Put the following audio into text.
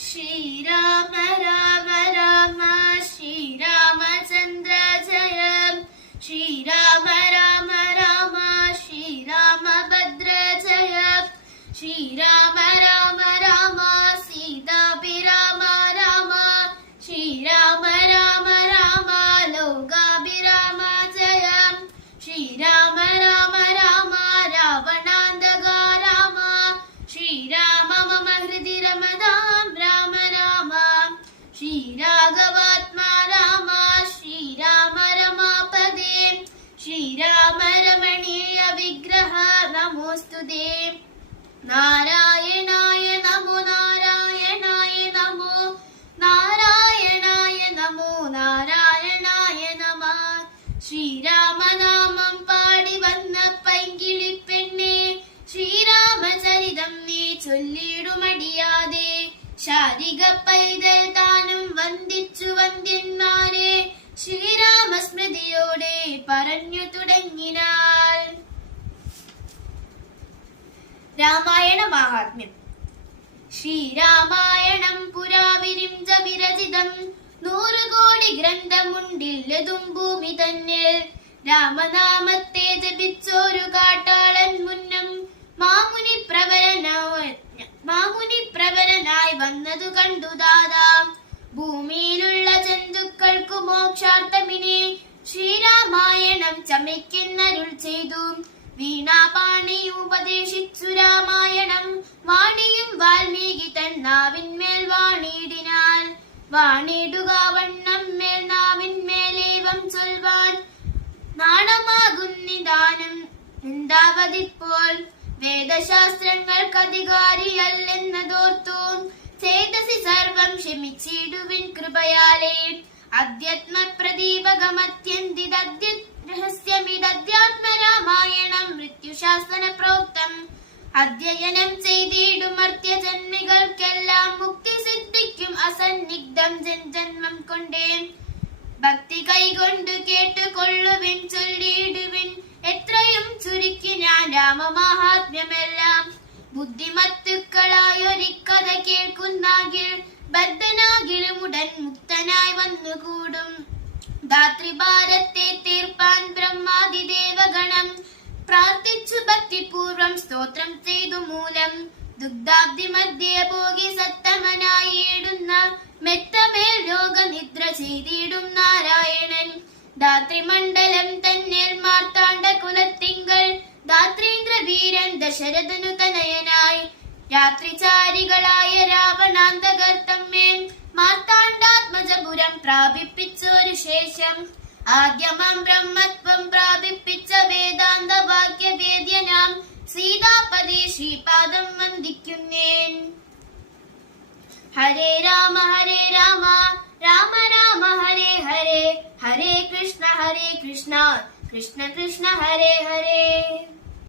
ശ്രീരാമ രാമ രാമ ശ്രീരാമചന്ദ്ര ജയ ശ്രീരാമ രാമ രാമ ശ്രീരാമഭദ്ര ജയ ശ്രീരാമ ശ്രീരാഘവാത്മാ രാമ ശ്രീരാമ രമാപദേ ശ്രീരാമ രമണീയ വിഗ്രഹ നമോസ്തുതേ. നാരായണായ നമോ നാരായണായ നമോ. നാരായണായ നമോ നാരായണായ നമ. ശ്രീരാമനാമം പാടി വന്ന പൈങ്കിളി പെണ്ണെ ശ്രീരാമചരിതം നീ ചൊല്ലിടുമടിയാതെ ശാരിക പൈതൽ താനും വന്ദിച്ചു വന്ദ്യന്മാരെ ശ്രീരാമസ്മൃതിയോടെ പറഞ്ഞു തുടങ്ങിനാൽ. രാമായണ മാഹാത്മ്യം. ശ്രീരാമായണം പുരാവിരിഞ്ച വിരചിതം നൂറു കോടി ഗ്രന്ഥമുണ്ടില്ലതും ഭൂമി തന്നെ രാമനാമത്തെ ജപിച്ചോരു കാട്ടാളൻ മോക്ഷാർത്ഥമിനെ ശ്രീരാമായണം ചമയ്ക്കുന്നരുൾ ചെയ്തു. വീണാപാണി ഉപദേശിച്ചു രാമായണം. വാണിയും വാൽമീകി തൻ നാവിന്മേൽ വാണിയിടിനാൽ. വാണിടുക വണ്ണം മേൽ നാവിന്മേലേവം ചൊൽവാൻ. നാണമാകുന്നിദാനം എന്താവതിപ്പോൾ? വേദശാസ്ത്രങ്ങൾക്കധികാരിയല്ലെന്നതോർത്തു. ചേതസി സർവം ക്ഷമിച്ചിടുവിൻ കൃപയാലേ. അധ്യാത്മ പ്രദീപകമത്യന്തിദ്യ രഹസ്യമിദ്യാത്മരാമായണം മൃത്യുശാസന പ്രോക്തം അധ്യയനം ചെയ്തിടുമർത്യ ജന്മികൾക്കെല്ലാം മുക്തി സിദ്ധിക്കും അസന്നിഗ്ധം ജന്മം കൊണ്ടേ. ഭക്തി കൈകൊണ്ട് കേട്ടുകൊള്ളുവിൻ ചൊല്ലിയിടുവിൻ. എത്രയും ചുരുക്കി ഞാൻ രാമമാഹാത്മ്യമെല്ലാം. ബുദ്ധിമത്തുക്കളായൊരിക്കഥ കേൾക്കുന്നാകിൽ ബദ്ധനാകിലും ഉടൻ മുക്തനായി വന്നുകൂടും. ധാത്രിഭാരത്തെ തീർപ്പാൻ ബ്രഹ്മാതിദേവഗണം. പ്രാർത്ഥിച്ചു ഭക്തിപൂർവം സ്തോത്രം ചെയ്തു മൂലം. ദുഗ്ധാബ്ദി മധ്യേ പോകി സത്തമനായിടുന്ന മെത്തമേൽ രോഗനിദ്ര ചെയ്തിടും നാരായണൻ. ധാത്രിമണ്ഡലം തന്നെ മാർത്താണ്ഡ കുലത്തിങ്കൾ. ധാത്രീന്ദ്ര വീരൻ ദശരഥനു തനയനായി. രാത്രിചാരികളായ രാവണാന്തകർ തമ്മേ മാർത്താണ്ഡാത്മജപുരം പ്രാപിപ്പിച്ചൊരു ശേഷം ആദ്യമം ബ്രഹ്മത്വം പ്രാപിപ്പിച്ച വേദാന്ത വാക്യവേദ്യനാം സീതാപതി ശ്രീപാദം വന്ദിക്കുന്നേൻ ഹരേ രാമ ഹരേ രാമ രാമ രാമ ഹരേ ഹരേ ഹരേ കൃഷ്ണ ഹരേ കൃഷ്ണ കൃഷ്ണ കൃഷ്ണ ഹരേ ഹരേ